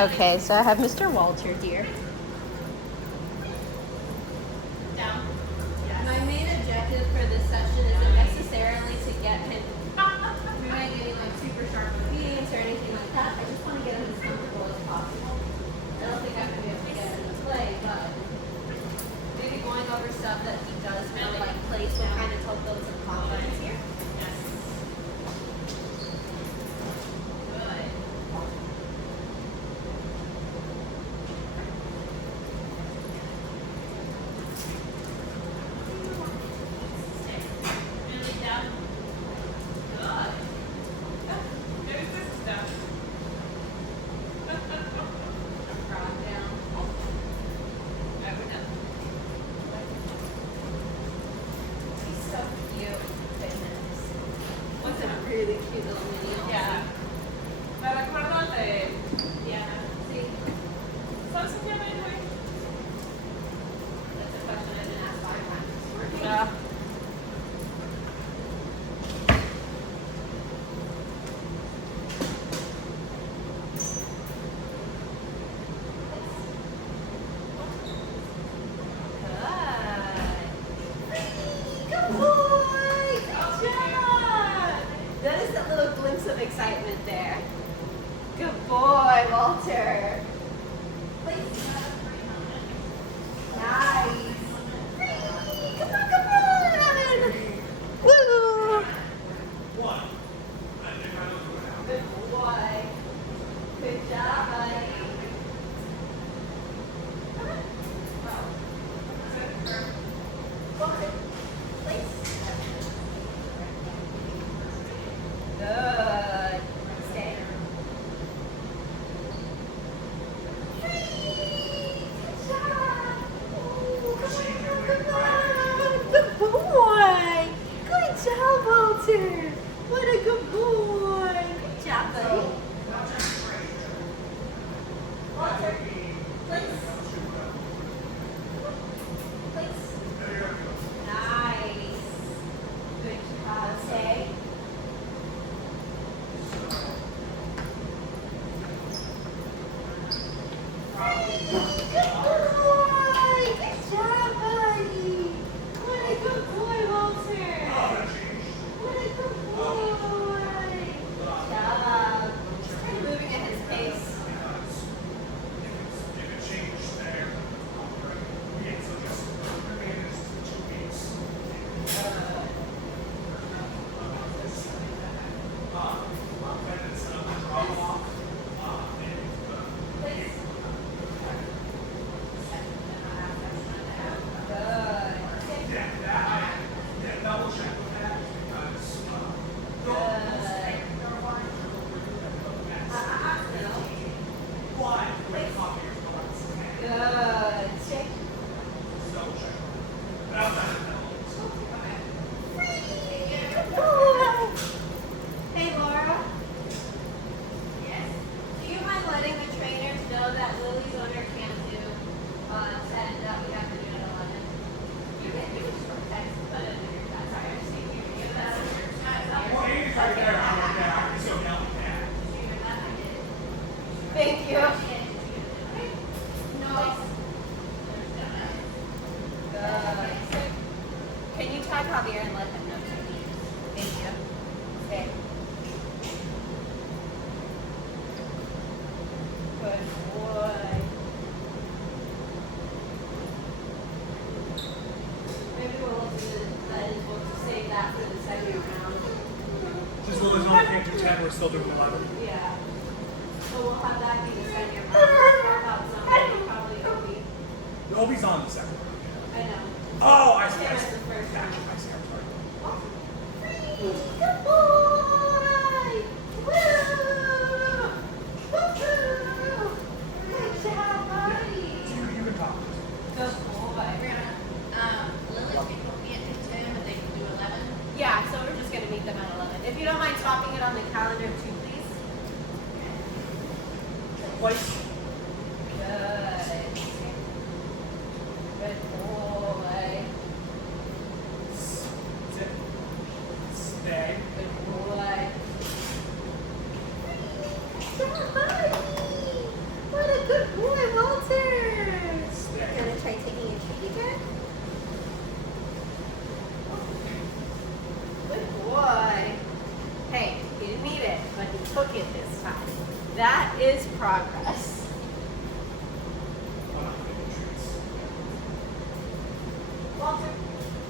Okay, so I have Mr. Walter here. My main objective for this session isn't necessarily to get him moving any like super sharp routines or anything like that. I just want to get him as comfortable as possible. I don't think I'm going to be able to get him to play, but maybe going over stuff that he does know, like place, will kind of help build some confidence here. Really cute little mini. Yeah. Me recuerdo al de... Yeah. See, ¿Sabes qué llama el güey? that's a question I've been asked 5 times this morning. Yeah. Good boy! Good job! That is a little glimpse of excitement there. Good boy, Walter. Nice. Come on. Woo! Good boy. Good job, buddy. Walter, please. Good. Stay. Good job. Ooh, come on. Good boy. Good job, Walter. What a good boy. Good job, buddy. Walter, please. Please. Nice. Good job. Stay. Good boy. Good job, buddy. What a good boy, Walter. What a good boy. Good job. Just kind of moving at his pace. Please. Good. Shake. Good boy. Hey, Laura. Yes. Do you mind letting the trainers know that Lily's owner can't do 10, that we have to do at 11? You can just text, put it in your text. Sorry, I just need you to give that. Thank you. No. Good. Can you tag Javier and let him know too? Thank you. Okay. Good boy. Maybe we'll save that for the second round. Just well, as long as we can't do 10, we're still doing 11. Yeah. So we'll have that be the second round. Swap out somebody, probably Obi. Obi's on the second round. I know. Oh, I see. Him I as see. the first Gotcha, round. I see. I'm sorry. Good boy! Woo! Woo-hoo! Good job, buddy! You can talk. Good boy. Lily can't do 10, but they can do 11. Yeah, so we're just gonna meet them at 11. If you don't mind swapping it on the calendar too, please. Place. Good. Good boy. Sit. Stay. Good boy. Good buddy. his progress. I'm not making treats. Walter,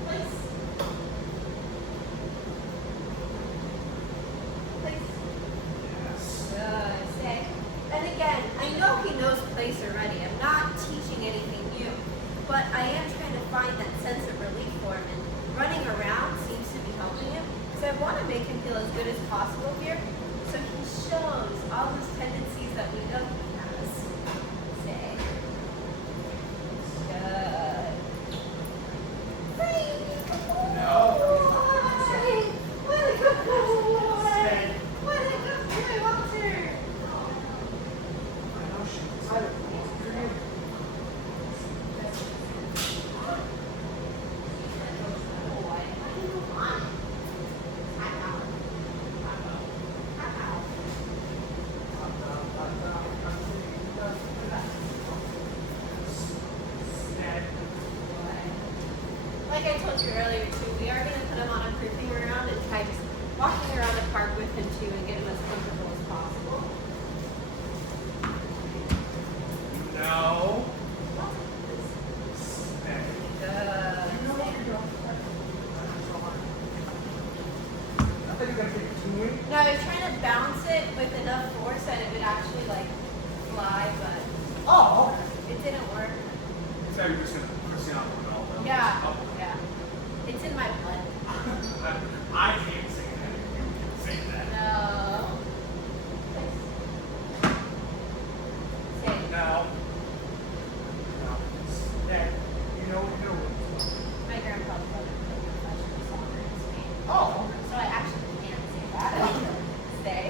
please. Please. Yes. Stay. And again, I know he knows place already. I'm not teaching anything new. But I am trying to find that sense of relief for him. And running around seems to be helping him. Because I want to make him feel as good as possible here. So he shows all those tendencies that we know he has. Stay. Good. Free. No. What a good boy. What a good boy, Walter. I know she's excited. Like I told you earlier too, we are going to put him on a cruising around and try just walking around the park with him too and get him as comfortable as possible. No. Stay. Good. I think you're gonna take it too late. No, I was trying to bounce it with enough force that it would actually like fly, but Oh, okay. it didn't work. So you're just gonna push it out the bell. Yeah. Oh. Yeah. It's in my blood. I can't say that. You can say that. No. Stay. No. No. Stay. You know. My grandpa's brother played professional soccer in Spain. Oh. So I actually can't say that. Stay.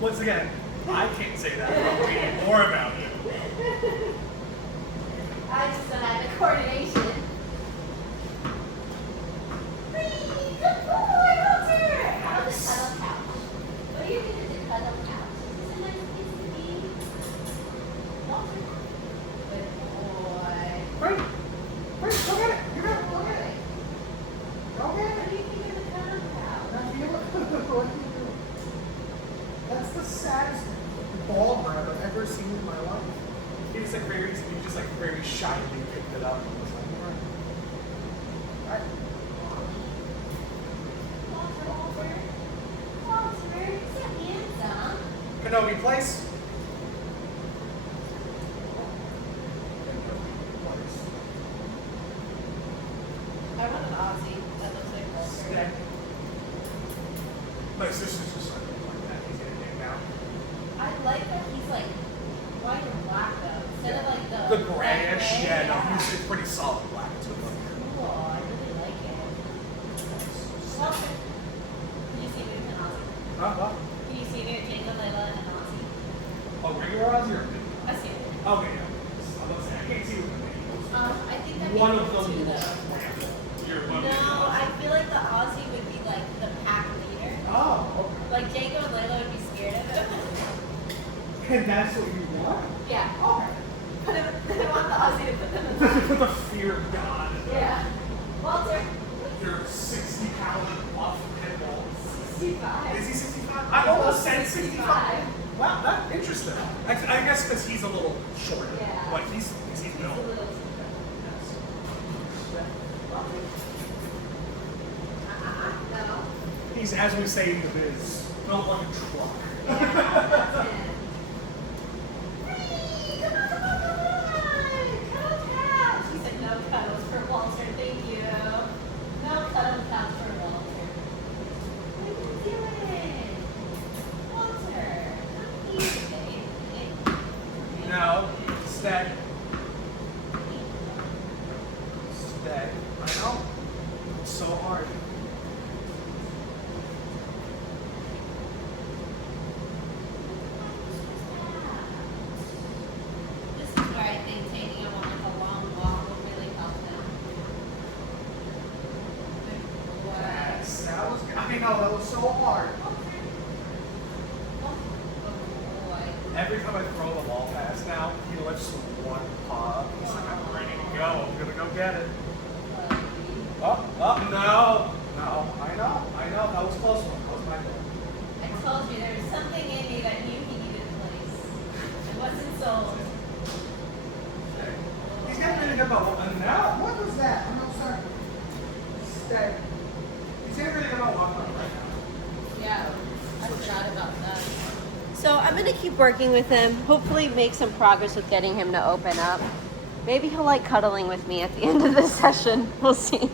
Once again, I can't say that about me or about you. I just don't have the coordination. Free! Good boy, Walter! How the cuddle couch? What do you think of the cuddle couch? Is this a nice place to be? Walter? Good boy. Wait, go get it. You got it. Go get it. Go What get it. do you think of the cuddle couch? Now feel it. What do you do? That's the saddest ball grab I've ever seen in my life. He was like very shyly picked it up and was like, right. Walter, you're so handsome. Kenobi place. I want an Aussie that looks like Walter. Stay. My sister's just like that. He's gonna dig down. I like that he's like white and black though, instead of like the The grayish, gray. yeah, no, it's pretty solid black. It's good looking. Cool, I really like it. Walter, can you see me with an Aussie? Huh? Can you see me with Jacob, Layla, and an Aussie? Oh, regular Aussie or big? I see it. Okay, yeah. I'm about to say, I can't see with the videos. I think that'd be One cool of them too will though. ramble. You're one No, of them. I feel like the Aussie would be like the pack leader. Oh, Like Jacob and Layla would be scared of him. okay. And that's what you want? Yeah. Okay. Put him, I want the Aussie to put them in line. Put the fear of God. Yeah. Walter, You're 60-pound buff pit bull. 65. Is he 65? I almost said 65. 65. Wow, that's interesting. I guess because he's a little shorter. Yeah. But he's He's a built. little No. He's, as we say in the biz, built like a truck. Yeah, that's it. Free! Come on! Cuddle couch! He said no cuddles for Walter, thank you. No cuddle couch for Walter. What are you doing? Walter, come here, baby. No, stay. Stay. I know. It's so hard. This is where I think taking him on like a long walk will really help him. Good boy. Yes, that was. I know that was so hard. Good boy. Every time I throw the ball pass now, he lifts one paw. He's like, I'm ready to go. I'm gonna go get it. No. I know. That was a close one. That was my goal. I told you there was something in me that knew he needed a place. Wasn't sold. He's getting really good about now. What was that? I'm not sorry. Stay. He's getting really good about walking right now. Yeah, I forgot about that. So I'm gonna keep working with him. Hopefully make some progress with getting him to open up. Maybe he'll like cuddling with me at the end of the session. We'll see.